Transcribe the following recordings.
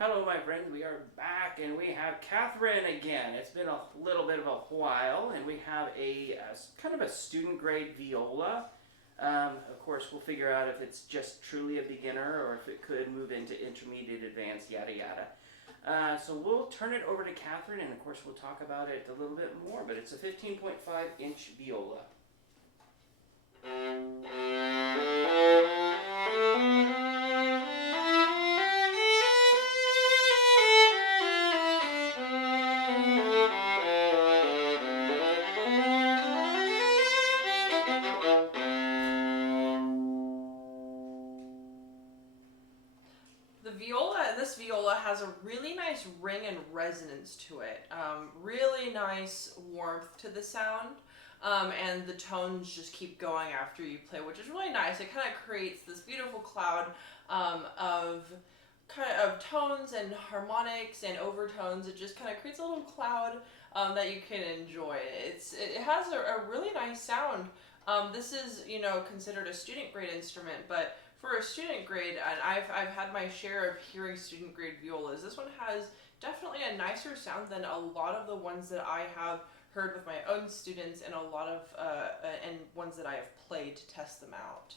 Hello, my friends. We are back, and we have Catherine again. It's been a little bit of a while, and we have a kind of a student grade viola. Of course, we'll figure out if it's just truly a beginner or if it could move into intermediate, advanced, yada yada. So we'll turn it over to Catherine, and of course, we'll talk about it a little bit more. But it's a 15.5-inch viola. This viola has a really nice ring and resonance to it. Really nice warmth to the sound. And the tones just keep going after you play, which is really nice. It kind of creates this beautiful cloud of tones and harmonics and overtones. It just kind of creates a little cloud that you can enjoy. It has a really nice sound. This is considered a student grade instrument, but for a student grade, and I've had my share of hearing student grade violas. This one has definitely a nicer sound than a lot of the ones that I have heard with my own students, and a lot of and ones that I have played to test them out.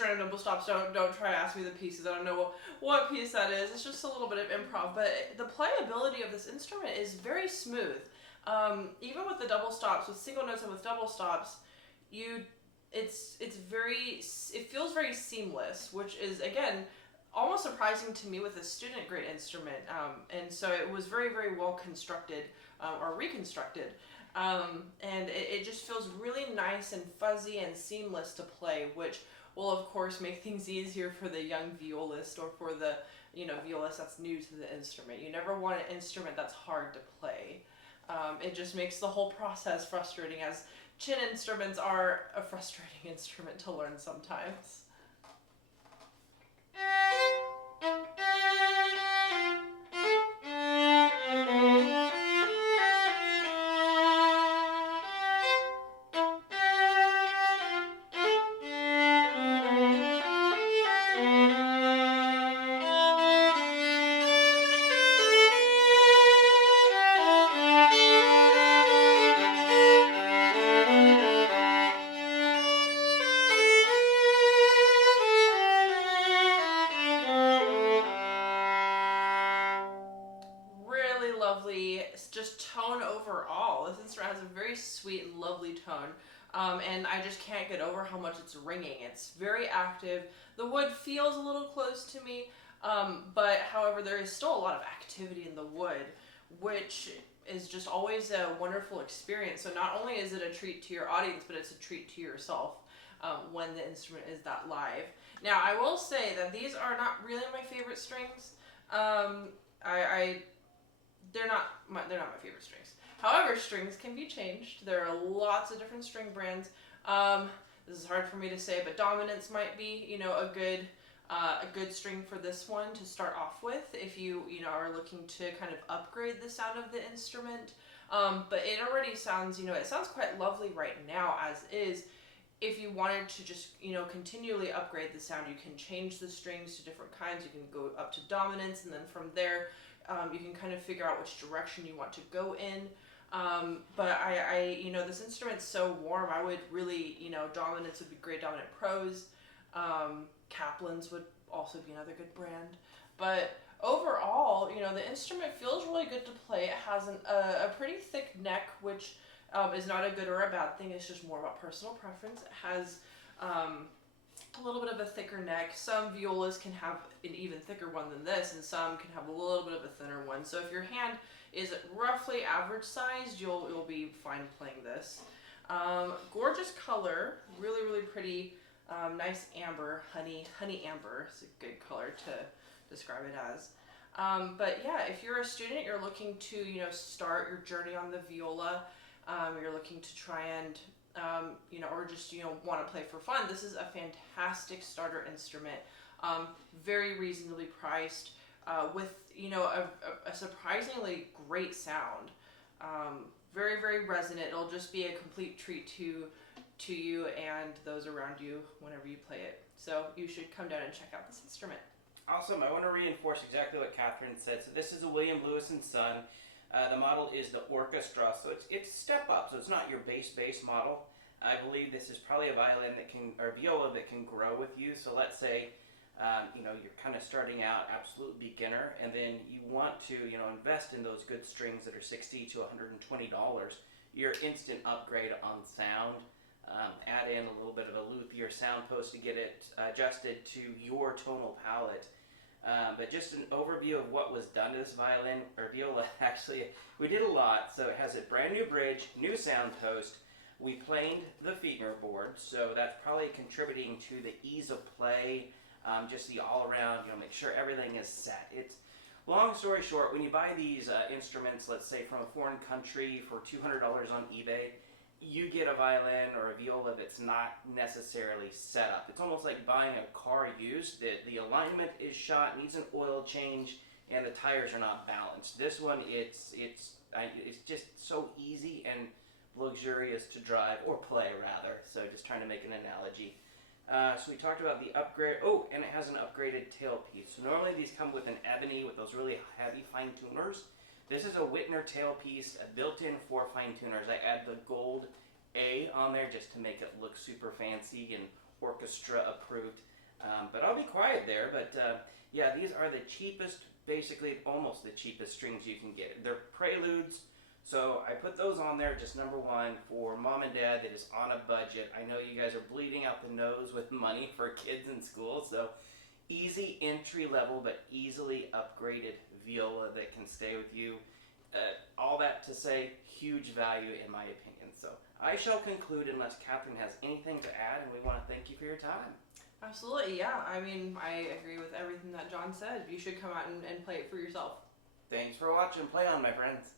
Random double stops. Don't try to ask me the pieces. I don't know what piece that is. It's just a little bit of improv, but the playability of this instrument is very smooth. Even with the double stops, with single notes and with double stops, it feels very seamless, which is again almost surprising to me with a student grade instrument. And so it was very, very well constructed or reconstructed. And it just feels really nice and fuzzy and seamless to play, which will of course make things easier for the young violist or for the violist that's new to the instrument. You never want an instrument that's hard to play. It just makes the whole process frustrating, as chin instruments are a frustrating instrument to learn sometimes. Lovely, just tone overall. This instrument has a very sweet and lovely tone, and I just can't get over how much it's ringing. It's very active. The wood feels a little close to me, but however, there is still a lot of activity in the wood, which is just always a wonderful experience. So not only is it a treat to your audience, but it's a treat to yourself when the instrument is that live. Now, I will say that these are not really my favorite strings. They're not my favorite strings. However, strings can be changed. There are lots of different string brands. This is hard for me to say, but dominance might be, a good string for this one to start off with if you are looking to kind of upgrade the sound of the instrument. But it already sounds, it sounds quite lovely right now as is. If you wanted to just, continually upgrade the sound, you can change the strings to different kinds. You can go up to dominance, and then from there, you can kind of figure out which direction you want to go in. But this instrument's so warm. I would really, dominance would be great. Dominant pros. Kaplan's would also be another good brand. But overall, the instrument feels really good to play. It has a pretty thick neck, which is not a good or a bad thing. It's just more about personal preference. It has a little bit of a thicker neck. Some violas can have an even thicker one than this, and some can have a little bit of a thinner one. So if your hand is roughly average sized, you'll be fine playing this. Gorgeous color, really, really pretty Nice amber, honey amber is a good color to describe it as. But yeah, if you're a student, you're looking to, start your journey on the viola, you're looking to try and, or just, want to play for fun, this is a fantastic starter instrument. Very reasonably priced, with, a surprisingly great sound. Very, very resonant. It'll just be a complete treat to you and those around you whenever you play it. So you should come down and check out this instrument. Awesome. I want to reinforce exactly what Catherine said. So this is a William Lewis and Son. The model is the Orchestra, so it's step up. So it's not your bass model. I believe this is probably a violin that can, or viola that can grow with you. So let's say, you're kind of starting out absolute beginner, and then you want to, invest in those good strings that are $60 to $120. Your instant upgrade on sound. Add in a little bit of a luthier sound post to get it adjusted to your tonal palette. But just an overview of what was done to this violin, or viola, actually, we did a lot. So it has a brand new bridge, new sound post. We planed the fingerboard, so that's probably contributing to the ease of play, just the all-around, make sure everything is set. It's long story short, when you buy these instruments, let's say from a foreign country for $200 on eBay, you get a violin or a viola that's not necessarily set up. It's almost like buying a car used. The alignment is shot, needs an oil change, and the tires are not balanced. This one, it's just so easy and luxurious to drive, or play rather. So just trying to make an analogy. So we talked about the upgrade. Oh, and it has an upgraded tailpiece. So normally these come with an ebony with those really heavy fine tuners. This is a Whitner tailpiece, built-in 4 fine tuners. I add the gold A on there just to make it look super fancy and orchestra approved. But I'll be quiet there. But yeah, these are the cheapest, basically almost the cheapest strings you can get. They're preludes, so I put those on there, just number one, for mom and dad that is on a budget. I know you guys are bleeding out the nose with money for kids in school, so easy entry level but easily upgraded viola that can stay with you. All that to say, huge value in my opinion. So I shall conclude unless Catherine has anything to add, and we want to thank you for your time. Absolutely, yeah. I mean, I agree with everything that John said. You should come out and play it for yourself. Thanks for watching. Play on, my friends.